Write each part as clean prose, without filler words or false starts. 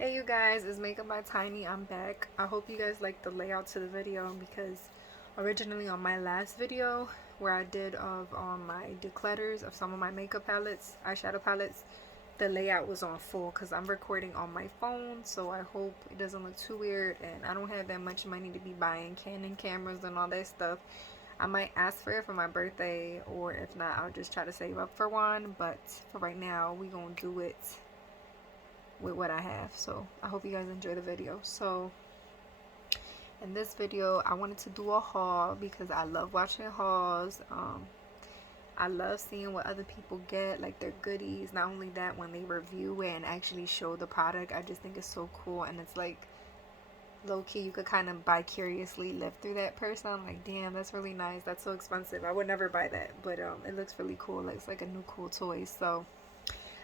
Hey you guys, it's Makeup by Tiny. I'm back. I hope you guys like the layout to the video because originally on my last video where I did of my declutters of some of my makeup palettes, eyeshadow palettes, the layout was on full because I'm recording on my phone, so I hope it doesn't look too weird, and I don't have that much money to be buying Canon cameras and all that stuff. I might ask for it for my birthday, or if not, I'll just try to save up for one, but for right now, we gonna do it with what I have. So I hope you guys enjoy the video. So in this video I wanted to do a haul because I love watching hauls. I love seeing what other people get, like their goodies. Not only that, when they review it and actually show the product, I just think it's so cool. And it's like low-key, you could kind of vicariously live through that person. I'm like, damn, that's really nice, that's so expensive, I would never buy that, but it looks really cool. It's like a new cool toy. So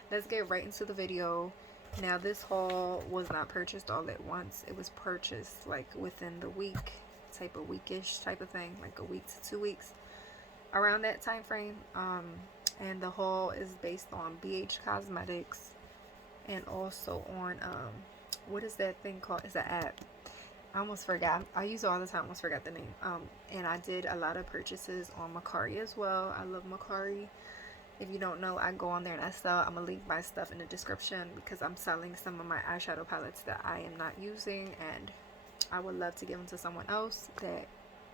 let's get right into the video. Now this haul was not purchased all at once. It was purchased like within the week, type of weekish type of thing, like a week to 2 weeks, around that time frame. And the haul is based on BH Cosmetics and also on what is that thing called? It's an app. I almost forgot. I use it all the time. I almost forgot the name. And I did a lot of purchases on Mecari as well. I love Mecari. If you don't know, I go on there and I sell. I'm gonna link my stuff in the description because I'm selling some of my eyeshadow palettes that I am not using, and I would love to give them to someone else that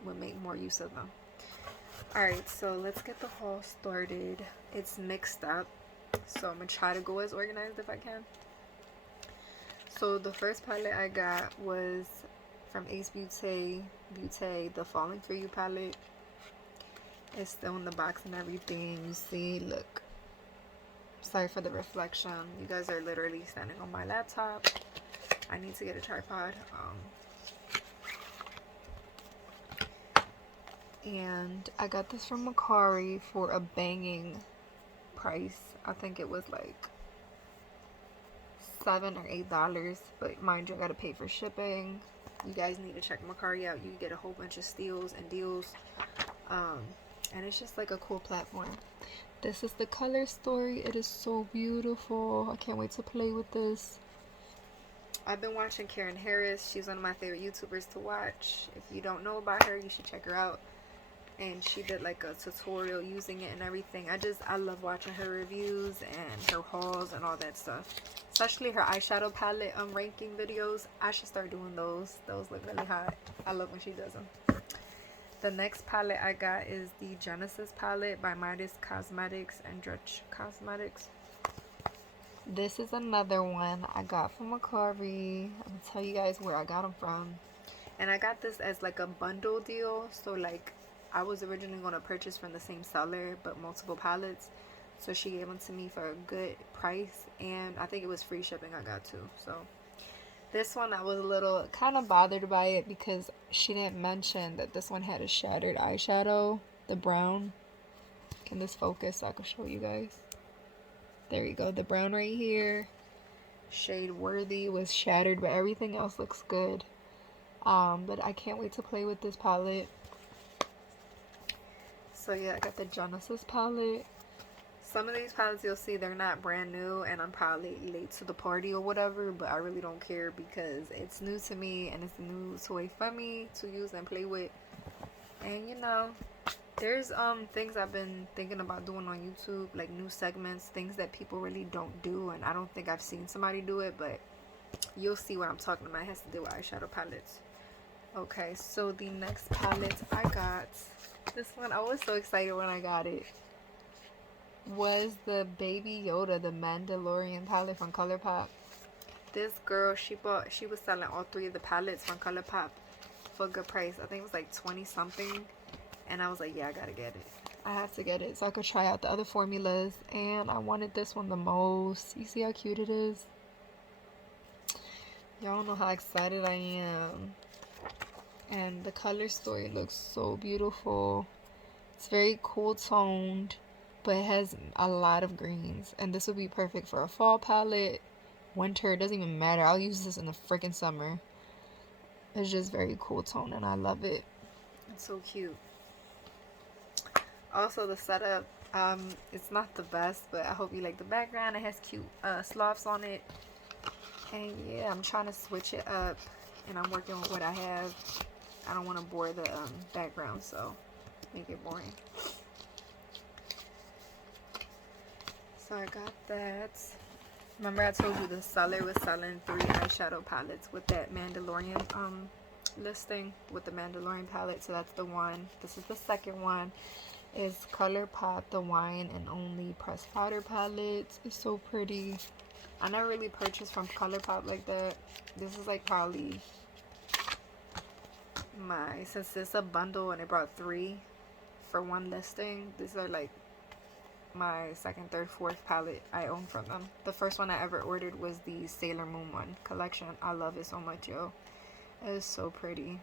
would make more use of them. Alright, so let's get the haul started. It's mixed up, so I'm gonna try to go as organized if I can. So the first palette I got was from Ace Beauty, the Falling For You palette. It's still in the box and everything. You see, look. Sorry for the reflection. You guys are literally standing on my laptop. I need to get a tripod. And I got this from Mecari for a banging price. I think it was like $7 or $8, but mind you, I gotta pay for shipping. You guys need to check Mecari out. You get a whole bunch of steals and deals. And it's just like a cool platform. This is the color story. It is so beautiful. I can't wait to play with this. I've been watching Karen Harris. She's one of my favorite YouTubers to watch. If you don't know about her, you should check her out. And she did like a tutorial using it and everything. I love watching her reviews and her hauls and all that stuff. Especially her eyeshadow palette ranking videos. I should start doing those. Those look really hot. I love when she does them. The next palette I got is the Genesis palette by Midas Cosmetics and Dretch Cosmetics. This is another one I got from Mecari. I'm gonna tell you guys where I got them from. And I got this as like a bundle deal. So like I was originally going to purchase from the same seller but multiple palettes. So she gave them to me for a good price. And I think it was free shipping I got too. So this one I was a little kind of bothered by it because she didn't mention that this one had a shattered eyeshadow, the brown. Can this focus so I can show you guys? There you go, the brown right here. Shade Worthy was shattered, but everything else looks good. But I can't wait to play with this palette. So yeah, I got the Genesis palette. Some of these palettes you'll see they're not brand new and I'm probably late to the party or whatever, but I really don't care because it's new to me and it's a new toy for me to use and play with. And you know, there's things I've been thinking about doing on YouTube, like new segments, things that people really don't do, and I don't think I've seen somebody do it, but you'll see what I'm talking about. It has to do with eyeshadow palettes. Okay, so the next palette I got, this one I was so excited when I got it, was the Baby Yoda, the Mandalorian palette from Colourpop. This girl, she was selling all three of the palettes from Colourpop for a good price. I think it was like 20 something, and I was like, yeah, I gotta get it. I have to get it so I could try out the other formulas, and I wanted this one the most. You see how cute it is? Y'all know how excited I am. And the color story looks so beautiful. It's very cool toned, but it has a lot of greens, and this would be perfect for a fall palette, winter, it doesn't even matter. I'll use this in the freaking summer. It's just very cool tone and I love it. It's so cute. Also the setup, it's not the best, but I hope you like the background. It has cute sloths on it. And yeah, I'm trying to switch it up, and I'm working with what I have. I don't want to bore the background, so make it boring. So I got that. Remember I told you the seller was selling 3 eyeshadow palettes with that Mandalorian listing with the Mandalorian palette. So that's the one. This is the second one. Is Colourpop, the wine and only pressed powder palette. It's so pretty. I never really purchased from Colourpop like that. This is like probably since it's a bundle and it brought 3 for one listing, these are like my second, third, fourth palette I own from them. The first one I ever ordered was the Sailor Moon one collection. I love it so much, yo. It is so pretty.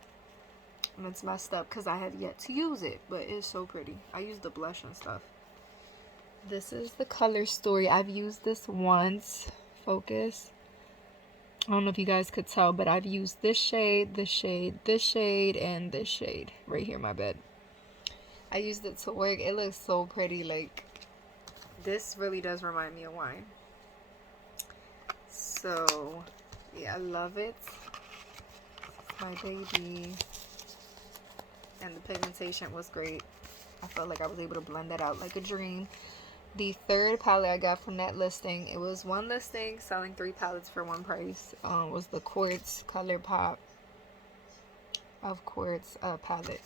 And it's messed up because I have yet to use it, but it's so pretty. I use the blush and stuff. This is the Color Story. I've used this once. Focus. I don't know if you guys could tell, but I've used this shade, this shade, this shade, and this shade right here, my bed. I used it to work. It looks so pretty. Like, this really does remind me of wine. So, yeah, I love it. It's my baby. And the pigmentation was great. I felt like I was able to blend that out like a dream. The third palette I got from that listing, it was one listing selling 3 palettes for one price. Was the Quartz Colourpop of Quartz palette.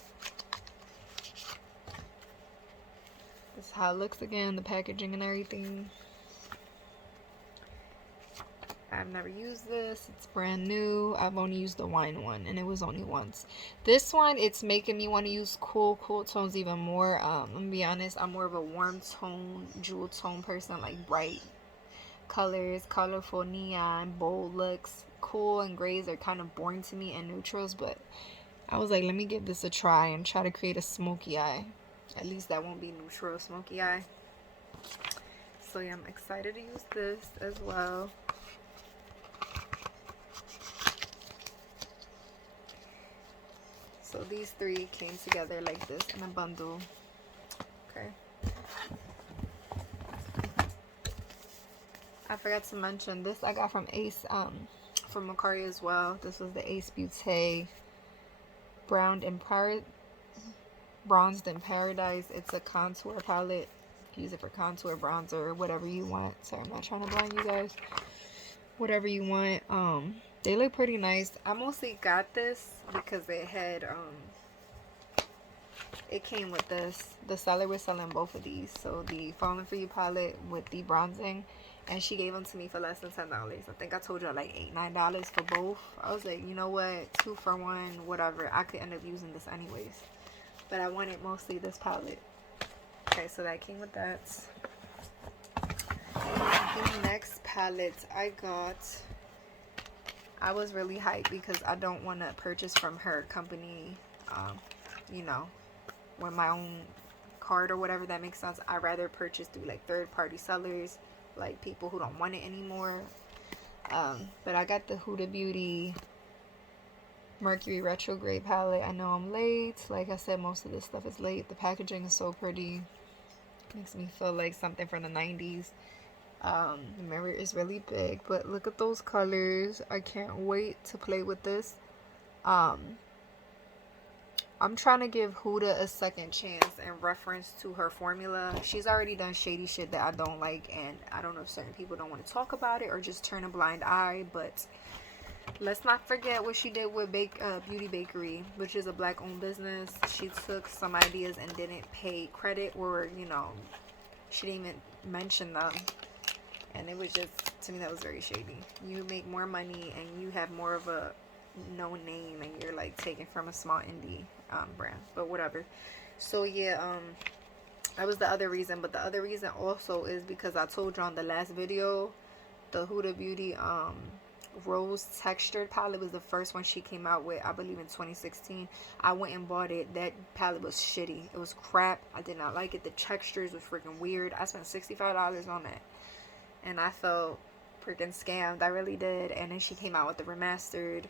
This is how it looks again, the packaging and everything. I've never used this. It's brand new. I've only used the wine one, and it was only once. This one, it's making me want to use cool tones even more. I'm gonna be honest, I'm more of a warm tone, jewel tone person, like bright colors, colorful neon, bold looks. Cool and grays are kind of boring to me, and neutrals, but I was like, let me give this a try and try to create a smoky eye. At least that won't be neutral smoky eye. So yeah, I'm excited to use this as well. So these 3 came together like this in a bundle. Okay. I forgot to mention this I got from from Mecari as well. This was the Ace Beauté Bronzed in Paradise. It's a contour palette. Use it for contour, bronzer, or whatever you want. Sorry, I'm not trying to blind you guys. Whatever you want. They look pretty nice. I mostly got this because it had it came with this. The seller was selling both of these. So the Falling For You palette with the bronzing, and she gave them to me for less than $10. I think I told you like $8-9 for both. I was like, you know what, 2 for 1, whatever. I could end up using this anyways, but I wanted mostly this palette. Okay, so that came with that. The next palette I got, I was really hyped because I don't want to purchase from her company, you know, with my own card or whatever. That makes sense. I rather purchase through like third-party sellers, like people who don't want it anymore. But I got the Huda Beauty Mercury Retrograde palette. I know I'm late. Like I said, most of this stuff is late. The packaging is so pretty. Makes me feel like something from the 90s. The mirror is really big, but look at those colors. I can't wait to play with this. I'm trying to give Huda a second chance in reference to her formula. She's already done shady shit that I don't like, and I don't know if certain people don't want to talk about it or just turn a blind eye, but let's not forget what she did with Beauty Bakery, which is a black-owned business. She took some ideas and didn't pay credit, or, you know, she didn't even mention them. And it was just, to me, that was very shady. You make more money and you have more of a known name, and you're like taking from a small indie brand, but whatever. So yeah, that was the other reason. But the other reason also is because I told you on the last video, the Huda Beauty Rose Textured palette was the first one she came out with, I believe in 2016. I went and bought it. That palette was shitty. It was crap. I did not like it. The textures was freaking weird. I spent $65 on that, and I felt freaking scammed. I really did. And then she came out with the remastered.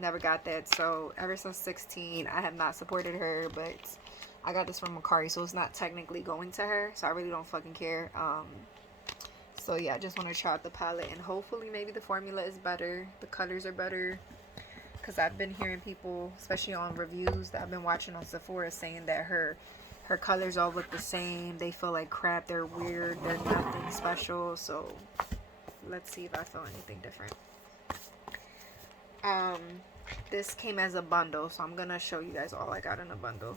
Never got that. So ever since 16, I have not supported her. But I got this from Mecari, so it's not technically going to her, so I really don't fucking care. So yeah, I just want to try out the palette, and hopefully maybe the formula is better, the colors are better, because I've been hearing people, especially on reviews that I've been watching on Sephora, saying that her colors all look the same, they feel like crap, they're weird, they're nothing special. So let's see if I feel anything different. This came as a bundle, so I'm gonna show you guys all I got in a bundle.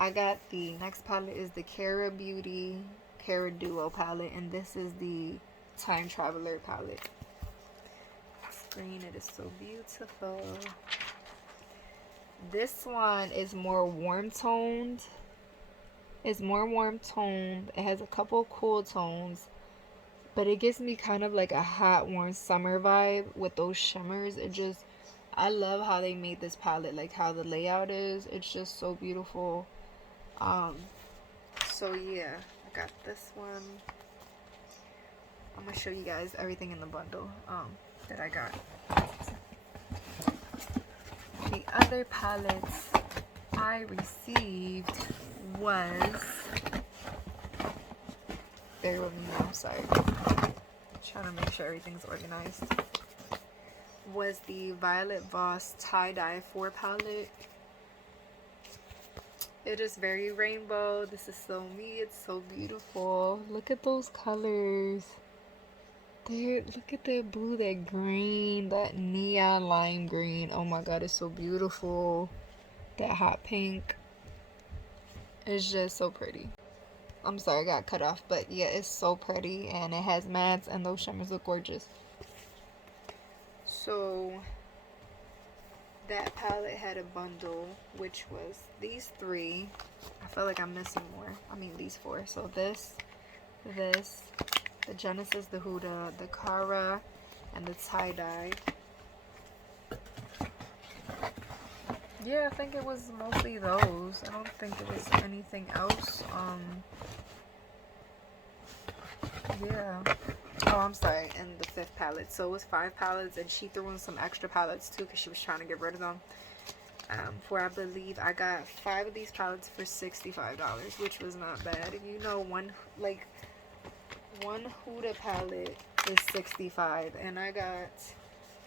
I got the next palette is the Cara Beauty Cara Duo palette, and this is the Time Traveler palette. Green, it is so beautiful. This one is more warm toned. It's more warm toned. It has a couple cool tones, but it gives me kind of like a hot, warm summer vibe with those shimmers. It just, I love how they made this palette, like how the layout is. It's just so beautiful. So yeah, I got this one. I'm gonna show you guys everything in the bundle that I got. The other palettes I received was, bear with me, I'm sorry, trying to make sure everything's organized, was the Violet Voss Tie-Dye 4 palette. It is very rainbow. This is so me. It's so beautiful. Look at those colors. There, look at that blue, that green, that neon lime green. Oh my god, it's so beautiful. That hot pink. It's just so pretty. I'm sorry, I got cut off, but yeah, it's so pretty, and it has mattes, and those shimmers look gorgeous. So that palette had a bundle, which was these three. I feel like I'm missing more. I mean, these four. So this, the Genesis, the Huda, the Cara, and the tie-dye. Yeah, I think it was mostly those. I don't think it was anything else. Yeah. Oh, I'm sorry. And the fifth palette. So it was 5 palettes, and she threw in some extra palettes too because she was trying to get rid of them. For I believe I got 5 of these palettes for $65, which was not bad. If you know, one Huda palette is $65, and I got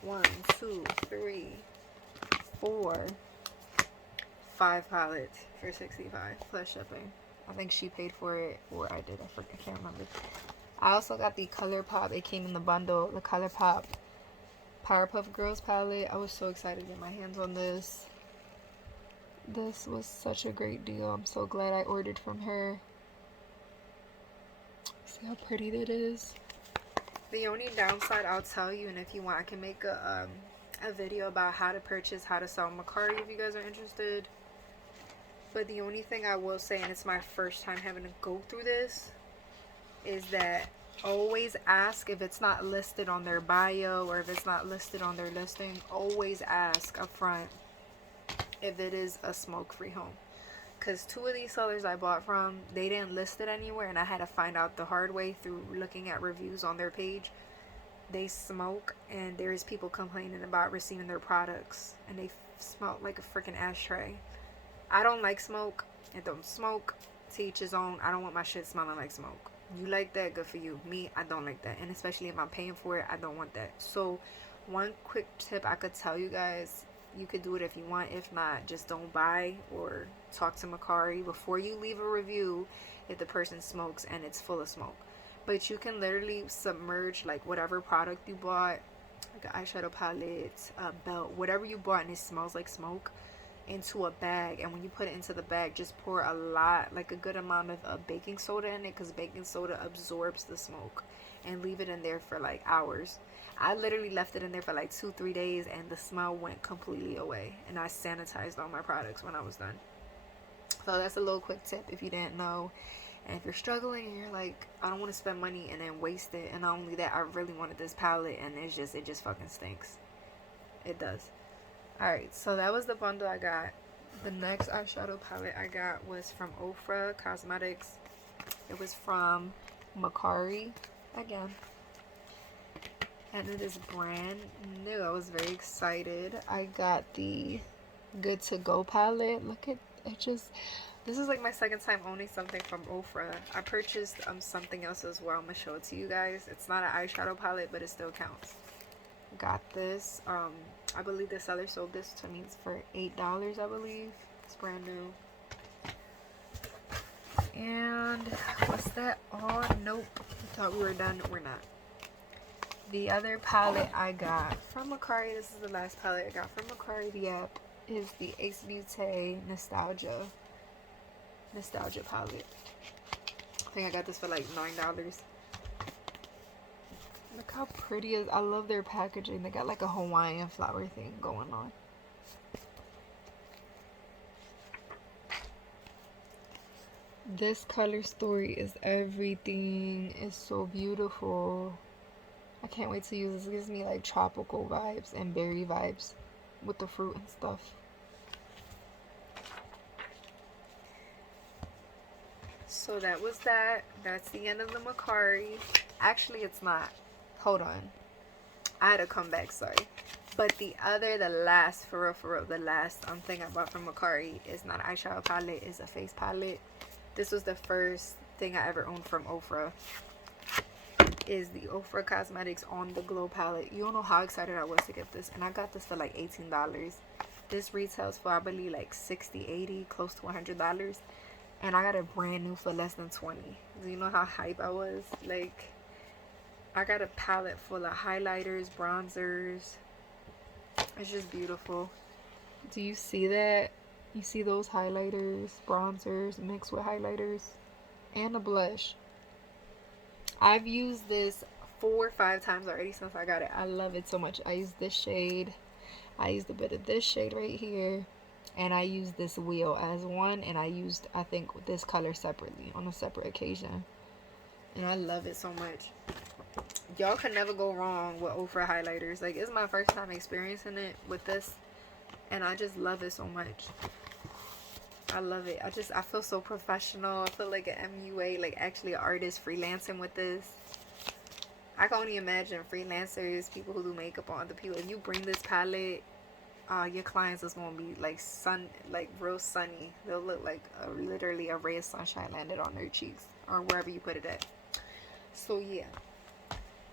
1, 2, 3, 4, 5 palettes for $65 plus shipping. I think she paid for it, or I did. I can't remember. I also got the Colourpop. It came in the bundle. The Colourpop Powerpuff Girls palette. I was so excited to get my hands on this. This was such a great deal. I'm so glad I ordered from her. See how pretty that is. The only downside I'll tell you, and if you want, I can make a video about how to purchase, how to sell Mecari if you guys are interested. But the only thing I will say, and it's my first time having to go through this, is that always ask if it's not listed on their bio or if it's not listed on their listing. Always ask up front if it is a smoke-free home, because 2 of these sellers I bought from, they didn't list it anywhere, and I had to find out the hard way through looking at reviews on their page. They smoke, and there's people complaining about receiving their products and they smell like a freaking ashtray. I don't like smoke. I don't smoke. To each his own. I don't want my shit smelling like smoke. You like that, good for you. Me, I don't like that. And especially if I'm paying for it, I don't want that. So one quick tip I could tell you guys, you could do it if you want. If not, just don't buy or talk to Mecari before you leave a review if the person smokes and it's full of smoke. But you can literally submerge like whatever product you bought, like an eyeshadow palette, a belt, whatever you bought and it smells like smoke, into a bag. And when you put it into the bag, just pour a lot, like a good amount of baking soda in it, because baking soda absorbs the smoke, and leave it in there for like hours. I literally left it in there for like 2-3 days, and the smell went completely away, and I sanitized all my products when I was done. So that's a little quick tip if you didn't know. And if you're struggling and you're like, I don't want to spend money and then waste it, and not only that, I really wanted this palette and it just fucking stinks. It does. Alright, so that was the bundle I got. The next eyeshadow palette I got was from Ofra Cosmetics. It was from Mecari again, and it is brand new. I was very excited. I got the Good to Go palette. Look at it, just This is like my second time owning something from Ofra. I purchased something else as well. I'm gonna show it to you guys. It's not an eyeshadow palette, but it still counts. Got this. I believe the seller sold this to me for $8, I believe. It's brand new. And was that all? Nope. I thought we were done. We're not. The other palette I got from Mecari, this is the last palette I got from Mecari, the app, is the Ace Beauty Nostalgia palette. I think I got this for like $9. Look how pretty it is. I love their packaging. They got like a Hawaiian flower thing going on. This color story is everything. It's so beautiful. I can't wait to use this. It gives me like tropical vibes and berry vibes with the fruit and stuff. So that was that. That's the end of the Mecari. Actually, it's not. Hold on. I had to come back, sorry. But the last, for real, the last thing I bought from Mecari is not an eyeshadow palette, it's a face palette. This was the first thing I ever owned from Ofra. Is the Ofra Cosmetics On The Glow palette. You don't know how excited I was to get this. And I got this for like $18. This retails for, I believe, like $60, $80, close to $100. And I got it brand new for less than $20. Do you know how hype I was? Like, I got a palette full of highlighters, bronzers. It's just beautiful. Do you see that? You see those highlighters, bronzers mixed with highlighters, and a blush. I've used this 4 or 5 times already since I got it. I love it so much. I used this shade. I used a bit of this shade right here. And I used this wheel as one. And I used, I think, this color separately on a separate occasion. And I love it so much. Y'all can never go wrong with Ofra highlighters. Like, it's my first time experiencing it with this. And I just love it so much. I love it. I feel so professional. I feel like an MUA, like actually an artist freelancing with this. I can only imagine freelancers, people who do makeup on other people. If you bring this palette, your clients is gonna be like real sunny. They'll look like literally a ray of sunshine landed on their cheeks or wherever you put it at. So yeah,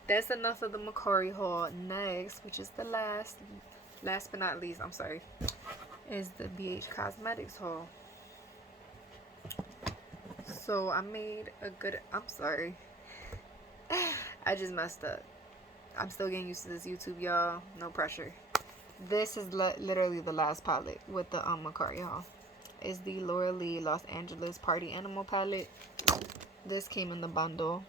that's enough of the Mecari haul. Next, which is the last but not least, I'm sorry, is the BH Cosmetics haul. So I made a good, I'm sorry, I just messed up. I'm still getting used to this YouTube, y'all. No pressure. This is literally the last palette with the Mecari haul. It's the Laura Lee Los Angeles Party Animal palette. This came in the bundle,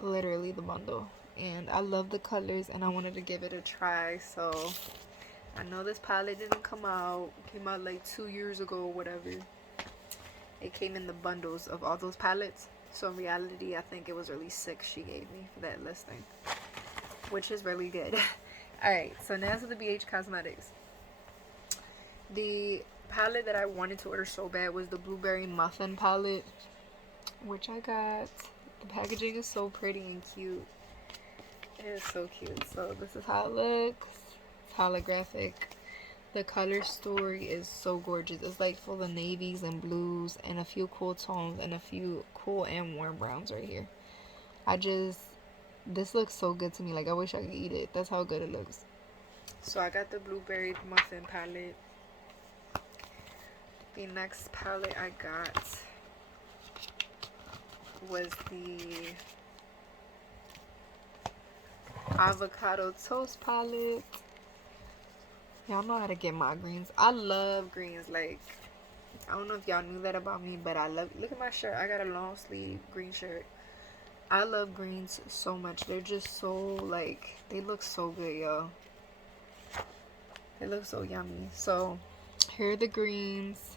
literally the bundle, and I love the colors and I wanted to give it a try. So I know this palette didn't come out. It came out like 2 years ago or whatever. It came in the bundles of all those palettes. So in reality, I think it was really 6 she gave me for that listing, which is really good. Alright, so now to the BH Cosmetics. The palette that I wanted to order so bad was the Blueberry Muffin palette, which I got. The packaging is so pretty and cute. It is so cute. So this is how it looks. It's holographic. The color story is so gorgeous. It's like full of navies and blues and a few cool tones and a few cool and warm browns right here. This looks so good to me. Like, I wish I could eat it. That's how good it looks. So I got the Blueberry Muffin palette. The next palette I got was the Avocado Toast palette. Y'all know how to get my greens. I love greens. Like, I don't know if y'all knew that about me, but I love, look at my shirt. I got a long sleeve green shirt. I love greens so much. They're just so, like, they look so good, y'all. They look so yummy. So here are the greens.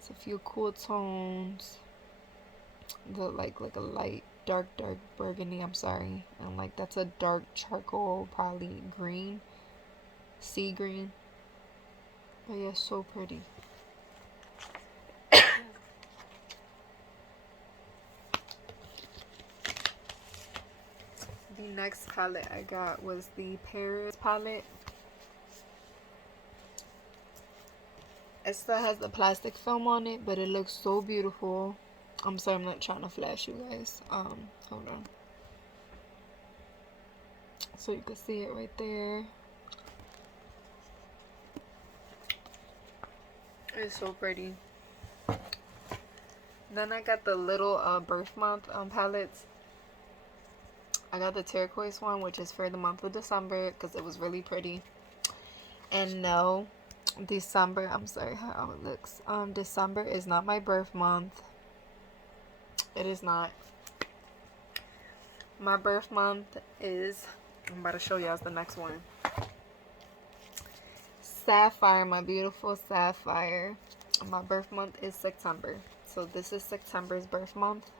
It's a few cool tones. The like a light dark burgundy, I'm sorry, and like that's a dark charcoal, probably green, sea green. But yeah, so pretty. The next palette I got was the Paris palette. It still has the plastic film on it, but it looks so beautiful. I'm sorry, I'm not trying to flash you guys. Hold on. So you can see it right there. It's so pretty. Then I got the little birth month palettes. I got the turquoise one, which is for the month of December, because it was really pretty. And no, December, I'm sorry how it looks. December is not my birth month. It is not. My birth month is, I'm about to show you guys the next one. Sapphire, my beautiful Sapphire. My birth month is September. So this is September's birth month.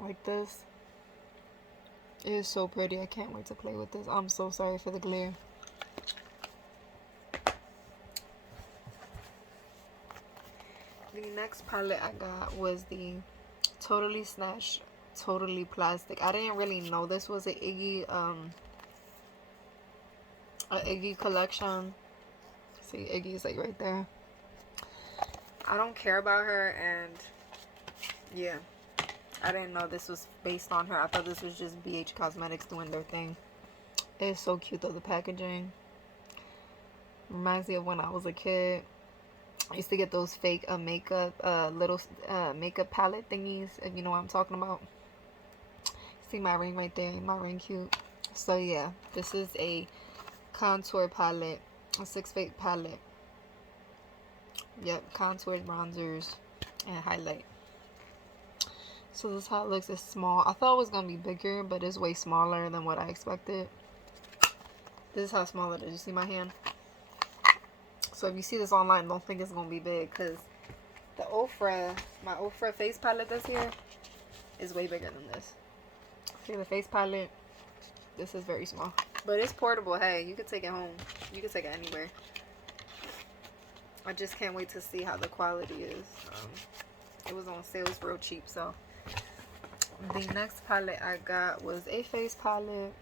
Like this. It is so pretty. I can't wait to play with this. I'm so sorry for the glare. The next palette I got was the Totally Snatched Totally Plastic. I didn't really know this was a Iggy collection. See, Iggy is like right there. I don't care about her, and yeah, I didn't know this was based on her. I thought this was just BH Cosmetics doing their thing. It's so cute though, the packaging. Reminds me of when I was a kid. I used to get those fake makeup, little makeup palette thingies, if you know what I'm talking about. See my ring right there, my ring cute. So yeah, this is a contour palette, a 6-fake palette. Yep, contours, bronzers, and highlight. So this is how it looks. It's small. I thought it was gonna be bigger, but it's way smaller than what I expected. This is how small it is. You see my hand? So if you see this online, don't think it's gonna be big, because the Ofra, my Ofra face palette that's here, is way bigger than this. See the face palette? This is very small, but it's portable. Hey, you could take it home. You could take it anywhere. I just can't wait to see how the quality is. It was on sale, it's real cheap. So the next palette I got was a face palette,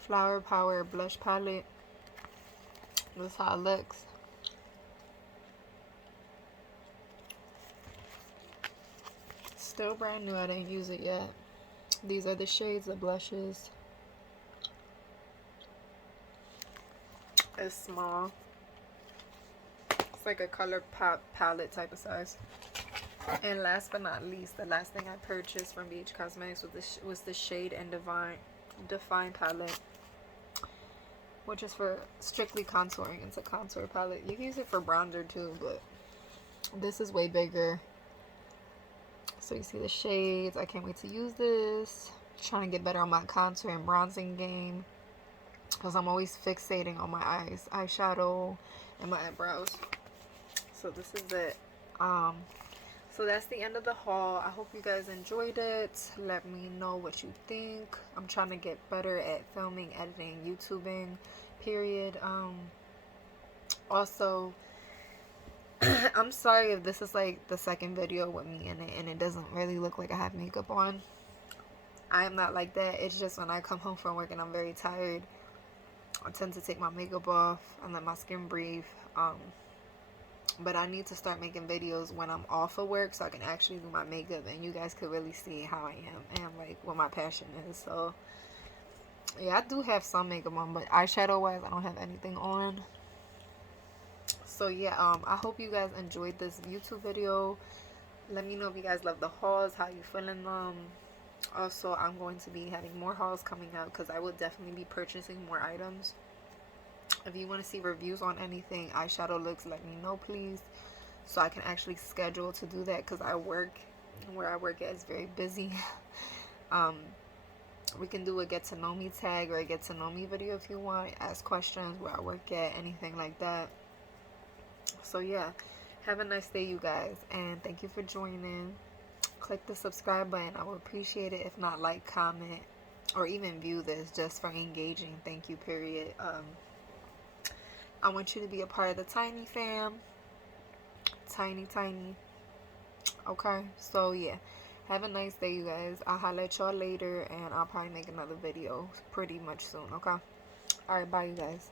Flower Power blush palette. This is how it looks. Still brand new. I didn't use it yet. These are the shades, the blushes. It's small. It's like a Colourpop palette type of size. And last but not least, the last thing I purchased from BH Cosmetics was the Shade and Define palette, which is for strictly contouring. It's a contour palette. You can use it for bronzer too, but this is way bigger. So you see the shades. I can't wait to use this. Trying to get better on my contour and bronzing game, because I'm always fixating on my eyes, eyeshadow, and my eyebrows. So this is it. So that's the end of the haul. I hope you guys enjoyed it. Let me know what you think. I'm trying to get better at filming, editing, YouTubing, period. Also, I'm sorry if this is like the second video with me in it and it doesn't really look like I have makeup on. I am not like that. It's just when I come home from work and I'm very tired, I tend to take my makeup off and let my skin breathe. But I need to start making videos when I'm off of work so I can actually do my makeup and you guys could really see how I am and like what my passion is. So yeah, I do have some makeup on, but eyeshadow wise I don't have anything on. So yeah, I hope you guys enjoyed this YouTube video. Let me know if you guys love the hauls, how you feeling them. Also, I'm going to be having more hauls coming out because I will definitely be purchasing more items. If you want to see reviews on anything, eyeshadow looks, let me know please, so I can actually schedule to do that, because I work, where I work at is very busy. We can do a get to know me tag or a get to know me video if you want. Ask questions where I work at, anything like that. So yeah, have a nice day you guys, and thank you for joining. Click the subscribe button. I would appreciate it. If not, like, comment, or even view this just for engaging. Thank you, period. I want you to be a part of the Tiny fam. Tiny. Okay, so yeah, have a nice day you guys. I'll holler at y'all later, and I'll probably make another video pretty much soon. Okay, alright, bye you guys.